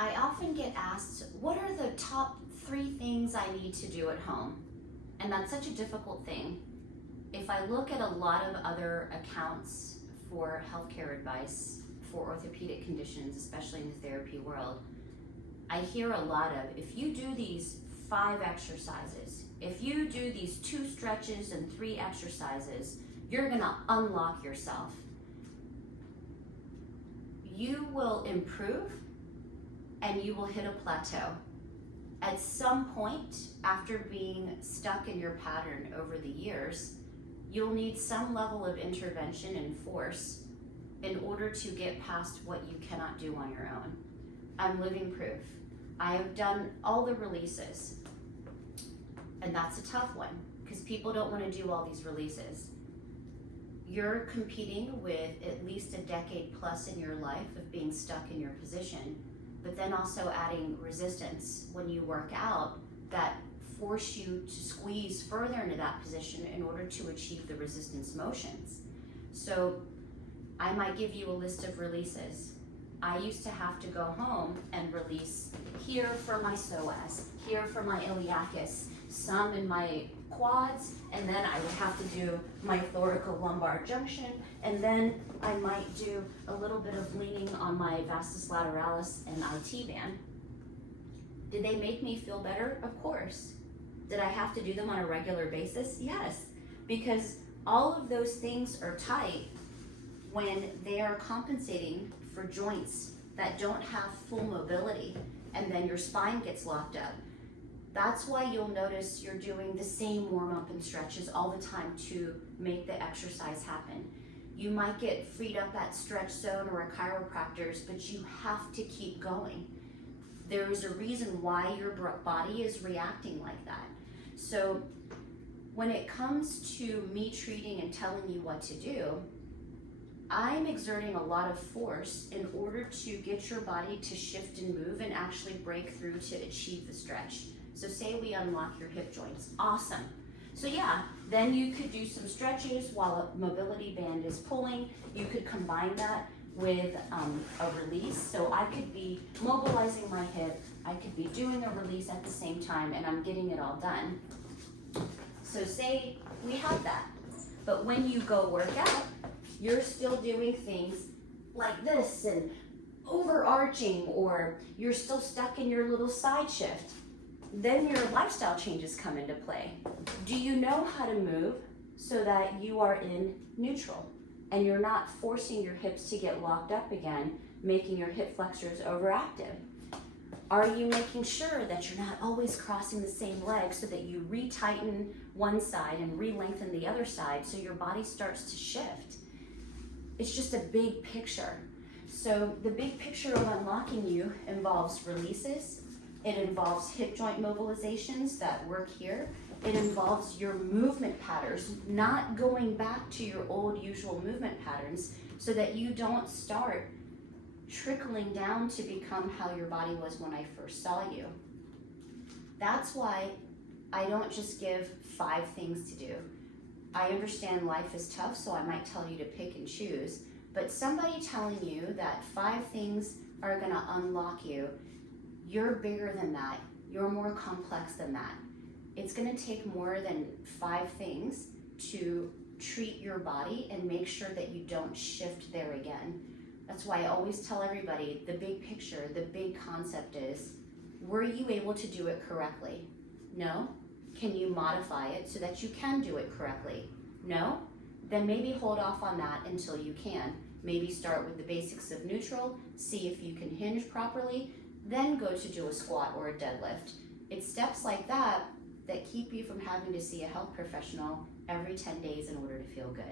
I often get asked, what are the top 3 things I need to do at home? And that's such a difficult thing. If I look at a lot of other accounts for healthcare advice for orthopedic conditions, especially in the therapy world, I hear a lot of, if you do these 5 exercises, if you do these 2 stretches and 3 exercises, you're gonna unlock yourself. You will improve and you will hit a plateau. At some point, after being stuck in your pattern over the years, you'll need some level of intervention and force in order to get past what you cannot do on your own. I'm living proof. I have done all the releases, and that's a tough one because people don't want to do all these releases. You're competing with at least a decade plus in your life of being stuck in your position, but then also adding resistance when you work out that force you to squeeze further into that position in order to achieve the resistance motions. So I might give you a list of releases. I used to have to go home and release here for my psoas, here for my iliacus, some in my quads, and then I would have to do my thoracolumbar junction, and then I might do a little bit of leaning on my vastus lateralis and IT band. Did they make me feel better? Of course. Did I have to do them on a regular basis? Yes, because all of those things are tight when they are compensating for joints that don't have full mobility, and then your spine gets locked up. That's why you'll notice you're doing the same warm-up and stretches all the time to make the exercise happen. You might get freed up at stretch zone or a chiropractor's, but you have to keep going. There is a reason why your body is reacting like that. So when it comes to me treating and telling you what to do, I'm exerting a lot of force in order to get your body to shift and move and actually break through to achieve the stretch. So say we unlock your hip joints, awesome. So yeah, then you could do some stretches while a mobility band is pulling. You could combine that with a release. So I could be mobilizing my hip, I could be doing a release at the same time, and I'm getting it all done. So say we have that, but when you go work out, you're still doing things like this and overarching, or you're still stuck in your little side shift. Then your lifestyle changes come into play. Do you know how to move so that you are in neutral and you're not forcing your hips to get locked up again, making your hip flexors overactive? Are you making sure that you're not always crossing the same leg so that you retighten one side and re-lengthen the other side so your body starts to shift? It's just a big picture. So the big picture of unlocking you involves releases. It involves hip joint mobilizations that work here. It involves your movement patterns, not going back to your old usual movement patterns so that you don't start trickling down to become how your body was when I first saw you. That's why I don't just give 5 things to do. I understand life is tough, so I might tell you to pick and choose, but somebody telling you that 5 things are gonna unlock you, you're bigger than that. You're more complex than that. It's gonna take more than 5 things to treat your body and make sure that you don't shift there again. That's why I always tell everybody the big picture, the big concept is, were you able to do it correctly? No? Can you modify it so that you can do it correctly? No? Then maybe hold off on that until you can. Maybe start with the basics of neutral, see if you can hinge properly, then go to do a squat or a deadlift. It's steps like that that keep you from having to see a health professional every 10 days in order to feel good.